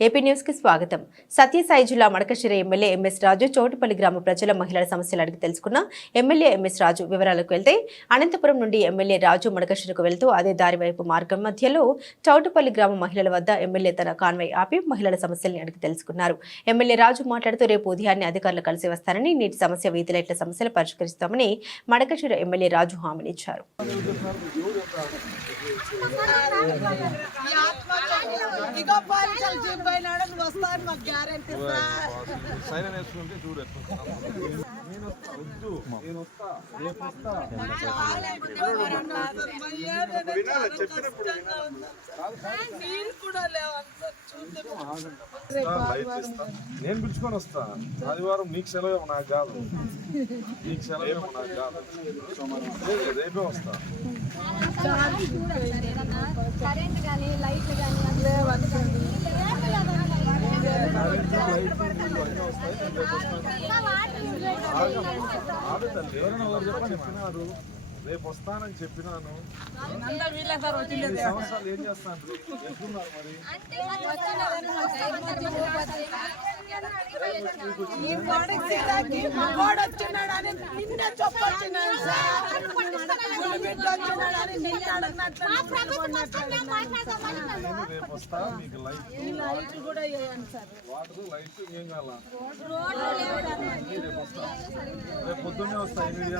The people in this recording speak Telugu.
ఏపీ న్యూస్ కి స్వాగతం. సత్యసాయి జిల్లా మడకశిర ఎమ్మెల్యే ఎంఎస్ రాజు చౌటుపల్లి గ్రామ ప్రజల మహిళల సమస్యలు అడిగి తెలుసుకున్న ఎమ్మెల్యే ఎంఎస్ రాజు వివరాలకు వెళ్తే అనంతపురం నుండి ఎమ్మెల్యే రాజు మడకశిరకు వెళ్తూ అదే దారి వైపు మార్గం మధ్యలో చౌటుపల్లి గ్రామ మహిళల వద్ద ఎమ్మెల్యే తన కాన్వాయ్ ఆపి మహిళల సమస్యల్ని అడిగి తెలుసుకున్నారు. ఎమ్మెల్యే రాజు మాట్లాడుతూ రేపు ఉదయాన్నే అధికారులు కలిసి వస్తారని, నీటి సమస్య, వీధి లైట్ల సమస్యలు పరిష్కరిస్తామని మడకశిర ఎమ్మెల్యే రాజు హామీనిచ్చారు. నేను పిలుచుకొని వస్తా. ఆదివారం నీకు సెలవు, నాకు కాదు. నీకు సెలవు, నాకు కాదు. రేపే వస్తా. కరెంట్ కానీ లైట్లు కానీ చెప్పినారు, రేపు వస్తానని చెప్పినాను. సంవత్సరాలు ఏం చేస్తాను? ఎట్లున్నారు మరి? రేపు వస్తా. మీకు లైట్ కూడా వాటర్ లైట్ ఏం కావాలా? రేపు వస్తా. రేపు పొద్దున్నే వస్తా. 8